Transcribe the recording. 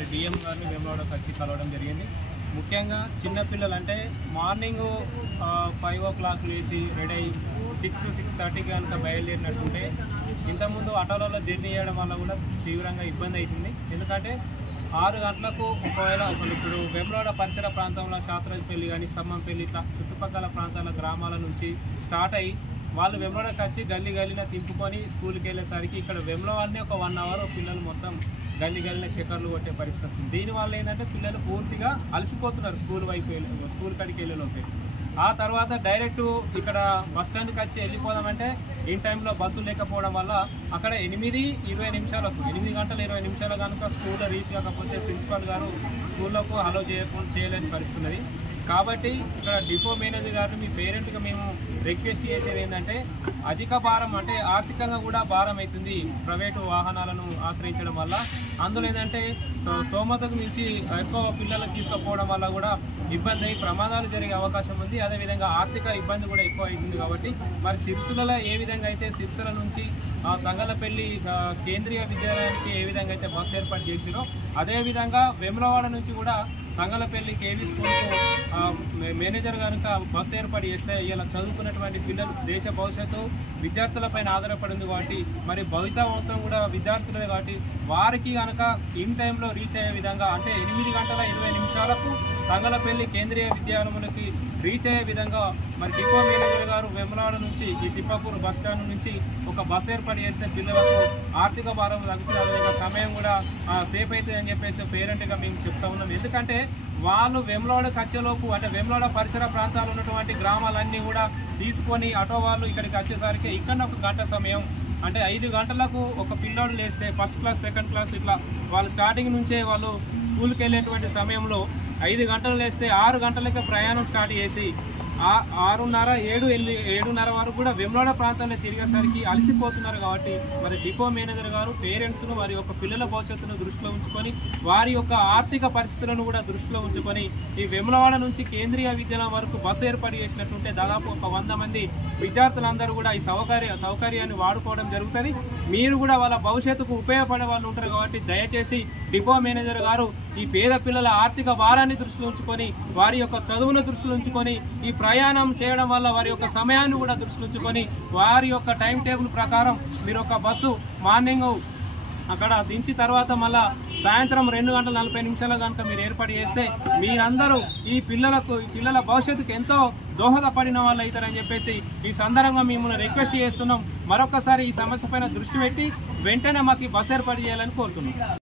మరి డిఎం గారిని వేములవాడకు వచ్చి కలవడం జరిగింది. ముఖ్యంగా చిన్నపిల్లలు అంటే మార్నింగ్ 5 o'clock లేచి రెడీ అయ్యి 6-6:30 కనుక బయలుదేరినట్టుంటే ఇంతకుముందు ఆటోలలో జర్నీ చేయడం వల్ల కూడా తీవ్రంగా ఇబ్బంది అవుతుంది. ఎందుకంటే 6 గంటలకు ఒకవేళ ఇప్పుడు వేములవాడ పరిసర ప్రాంతంలో శాతరాజపల్లి కానీ స్తంభంపల్లి ఇట్లా చుట్టుపక్కల ప్రాంతాల గ్రామాల నుంచి స్టార్ట్ అయ్యి వాళ్ళు వేములవాడకి వచ్చి గల్లీన తింపుకొని స్కూల్కి వెళ్ళేసరికి ఇక్కడ వేములవాడని ఒక 1 hour పిల్లలు మొత్తం గల్లీన చక్కర్లు కొట్టే పరిస్థితి వస్తుంది. దీనివల్ల ఏంటంటే పిల్లలు పూర్తిగా అలసిపోతున్నారు స్కూల్ కాడికి వెళ్ళేలోపే. ఆ తర్వాత డైరెక్ట్ ఇక్కడ బస్టాండ్కి వచ్చి వెళ్ళిపోదామంటే ఈ టైంలో బస్సులు లేకపోవడం వల్ల అక్కడ 8:20 నిమిషాలకు 8 గంటల 20 నిమిషాలు కనుక స్కూల్లో రీచ్ కాకపోతే ప్రిన్సిపాల్ గారు స్కూల్లోకి అలో చేయలేని పరిస్థితి ఉన్నది. కాబట్టి ఇక్కడ డిపో మేనేజర్ గారిని మీ పేరెంట్గా మేము రిక్వెస్ట్ చేసేది ఏంటంటే అధిక భారం అంటే ఆర్థికంగా కూడా భారం అవుతుంది ప్రైవేటు వాహనాలను ఆశ్రయించడం వల్ల. అందులో ఏంటంటే స్తోమతకు మించి ఎక్కువ పిల్లలను తీసుకుపోవడం వల్ల కూడా ఇబ్బంది అయ్యి ప్రమాదాలు జరిగే అవకాశం ఉంది. అదేవిధంగా ఆర్థిక ఇబ్బంది కూడా ఎక్కువ అవుతుంది. కాబట్టి మరి సిరిసిల్లలో ఏ విధంగా అయితే సిరిసిల్ల నుంచి తంగలపల్లి కేంద్రీయ విద్యాలయానికి ఏ విధంగా అయితే బస్సు ఏర్పాటు చేసిరో అదేవిధంగా వేములవాడ నుంచి కూడా తంగలపల్లి కేవీ స్కూల్కు మేనేజర్ కనుక బస్సు ఏర్పాటు చేస్తే ఇలా చదువుకున్నటువంటి పిల్లలు దేశ భవిష్యత్తు విద్యార్థులపైన ఆధారపడింది కాబట్టి మరి భవితవ్యం కూడా విద్యార్థులే కాబట్టి వారికి కనుక ఇన్ టైంలో రీచ్ అయ్యే విధంగా అంటే 8:20 తంగలపల్లి కేంద్రీయ విద్యాలయానికి రీచ్ అయ్యే విధంగా మరి డిపో మేనేజర్ గారు వేములవాడ నుంచి ఈ తిప్పాపూర్ బస్టాండ్ నుంచి ఒక బస్సు ఏర్పాటు చేస్తే పిల్లలకు ఆర్థిక భారం తగ్గుతుంది. అదేవిధంగా సమయం కూడా సేఫ్ అవుతుంది అని చెప్పేసి పేరెంట్గా మేము చెప్తా ఉన్నాం. ఎందుకంటే వాళ్ళు వేములవాడకు వచ్చేలోపు అంటే వేములవాడ పరిసర ప్రాంతాలు ఉన్నటువంటి గ్రామాలన్నీ కూడా తీసుకొని ఆటో వాళ్ళు ఇక్కడికి వచ్చేసరికి ఇక్కడ 1 గంట సమయం అంటే 5 గంటలకు ఒక పిల్లోడు లేస్తే ఫస్ట్ క్లాస్ సెకండ్ క్లాస్ ఇట్లా వాళ్ళు స్టార్టింగ్ నుంచే వాళ్ళు స్కూల్కి వెళ్ళేటువంటి సమయంలో 5 గంటలు లేస్తే 6 గంటలకే ప్రయాణం స్టార్ట్ చేసి 6:30, 7:30 వరకు కూడా వేములవాడ ప్రాంతాన్ని తిరిగేసరికి అలసిపోతున్నారు. కాబట్టి మరి డిపో మేనేజర్ గారు పేరెంట్స్ను వారి యొక్క పిల్లల భవిష్యత్తును దృష్టిలో ఉంచుకొని వారి యొక్క ఆర్థిక పరిస్థితులను కూడా దృష్టిలో ఉంచుకొని ఈ వేములవాడ నుంచి కేంద్రీయ విద్యాలయం వరకు బస్సు ఏర్పాటు చేసినట్టుంటే దాదాపు ఒక 100 మంది విద్యార్థులందరూ కూడా ఈ సౌకర్యాన్ని వాడుకోవడం జరుగుతుంది. మీరు కూడా వాళ్ళ భవిష్యత్తుకు ఉపయోగపడే వాళ్ళు ఉంటారు. కాబట్టి దయచేసి డిపో మేనేజర్ గారు ఈ పేద పిల్లల ఆర్థిక భారాన్ని దృష్టిలో ఉంచుకొని వారి యొక్క చదువును దృష్టిలో ఉంచుకొని ఈ ప్రయాణం చేయడం వల్ల వారి యొక్క సమయాన్ని కూడా దృష్టిలో ఉంచుకొని వారి యొక్క టైం టేబుల్ ప్రకారం మీరు ఒక బస్సు మార్నింగ్ అక్కడ దించి తర్వాత మళ్ళా సాయంత్రం 2:40 కనుక మీరు ఏర్పాటు చేస్తే మీరందరూ ఈ పిల్లల భవిష్యత్తుకు ఎంతో దోహదపడిన వాళ్ళు అవుతారని చెప్పేసి ఈ సందర్భంగా మిమ్మల్ని రిక్వెస్ట్ చేస్తున్నాం. మరొకసారి ఈ సమస్య పైన దృష్టి పెట్టి వెంటనే మాకు బస్సు ఏర్పాటు చేయాలని కోరుతున్నాం.